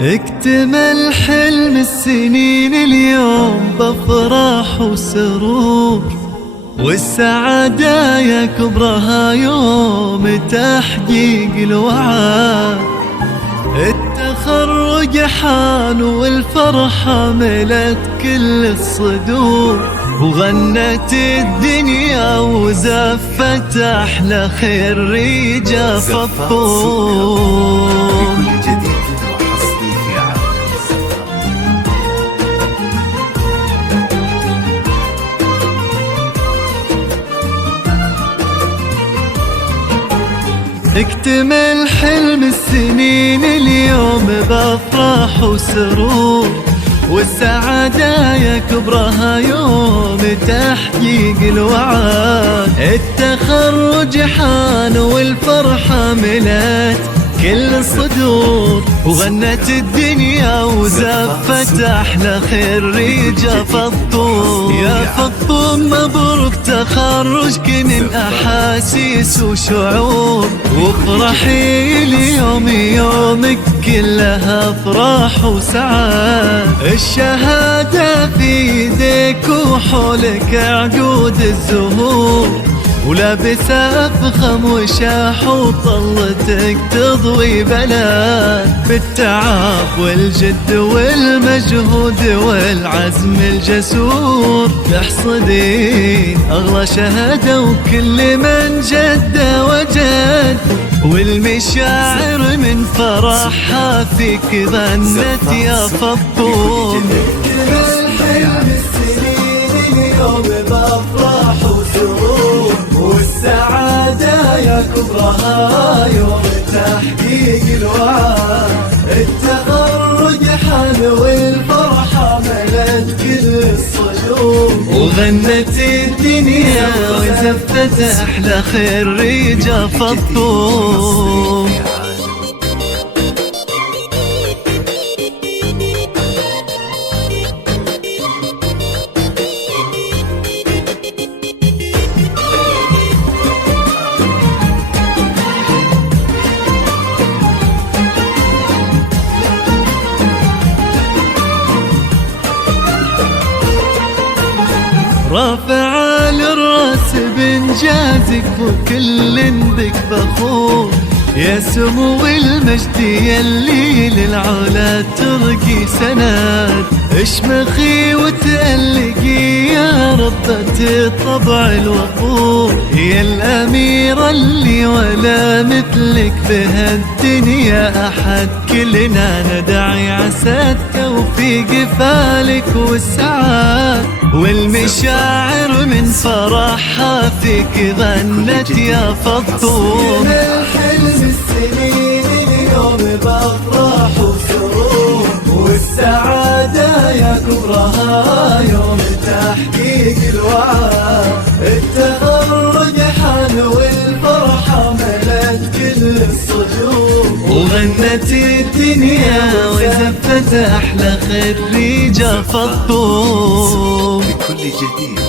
اكتمل حلم السنين اليوم بافراح وسرور، والسعادة يا كبرها يوم تحقيق الوعد. التخرج حان والفرحة ملت كل الصدور، وغنت الدنيا وزفت أحلى خريجة في الطور. اكتمل حلم السنين اليوم بافراح وسرور، والسعادة يا كبرها يوم تحقيق الوعد. التخرج حان والفرحة ملت كل الصدور، وغنت الدنيا وزفت أحلى خريجة فطوم. يا فطوم مبروك تخرجك من أحاسيس وشعور، وافرحي اليوم يومك كلها افراح وسعاد. الشهادة في يديك وحولك عقود الزهور، ولابسة فخم وشاح وطلتك تضوي بلاد. بالتعب والجد والمجهود والعزم الجسور تحصدين أغلى شهادة، وكل من جد وجد. والمشاعر من فرحها فيك غنت يا فطوم. الحلم السنين اليوم بافراح وسرور، والسعادة يا كبرها يوم تحقيق الوعد. التخرج حان والفرحة ملت كل الصدور، وغنت الدنيا وزفت أحلى خريجة فطوم. رافع للراس بإنجازك وكل بك فخور، يا سمو المجد يلي للعلا ترقي سند. اشمخي وتألقي يا ربة الطبع الوقور، يا الأميرة اللي ولا مثلك بهالدنيا أحد. كلنا ندعي عسى التوفيق فالك والسعاد، والمشاعر من فرحها فيك غنت يا فطوم. الحلم السنين اليوم بافراح وسرور، والسعادة يا كبرها يوم تحقيق الوعد. التخرج حان والفرحة ملت كل الصدور، وغنت الدنيا وزفت أحلى خريجة فطوم. بكل جديد